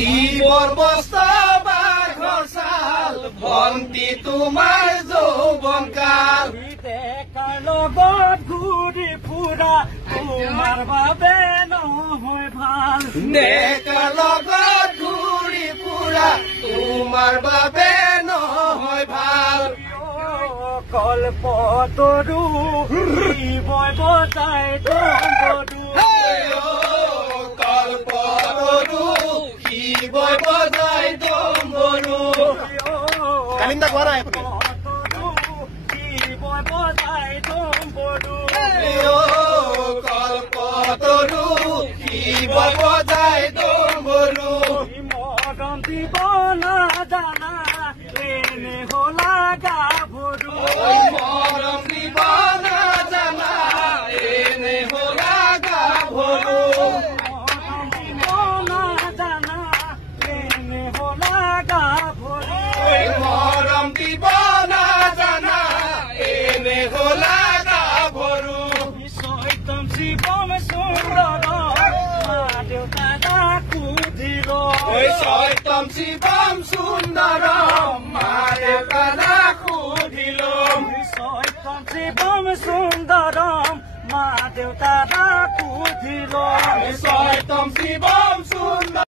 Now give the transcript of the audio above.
শিৱৰ বস্ত্ৰ বাঘৰ ছাল ভন্তি তোমাৰ যৌৱন কাল ডেকাৰ লগত ঘূৰি ফুৰা তোমাৰ বাবে নহয় ভাল ডেকাৰ লগত ঘূৰি ফুৰা তোমাৰ বাবে নহয় ভাল কল্পতৰু বয় বজাই ডম্বৰু কল্পতৰু শিৱই বজাই ডম্বৰু কালিন্দা কোৱা নাই আপুনি বয় বজাই ডম্বৰু কল্পতৰু শিৱই বজাই ডম্বৰু মৰম দিব নাজানা এনে হলা গাভৰু মৰম দিব নাজানা এনে হলা গাভৰু মৰম দিব নাজানা এনে হলা গাভৰু মৰম দিব নাজানা এনে হলা গাভৰু সত্যম শিৱম সুন্দৰ মা দেউতা কুধিৰ সত্যম শিৱম সুন্দৰ মা দেউতা সুধিল সত্যম শিৱম সুন্দৰ মা দেউতা কুধিৰ সত্যম শিৱম সুন্দৰ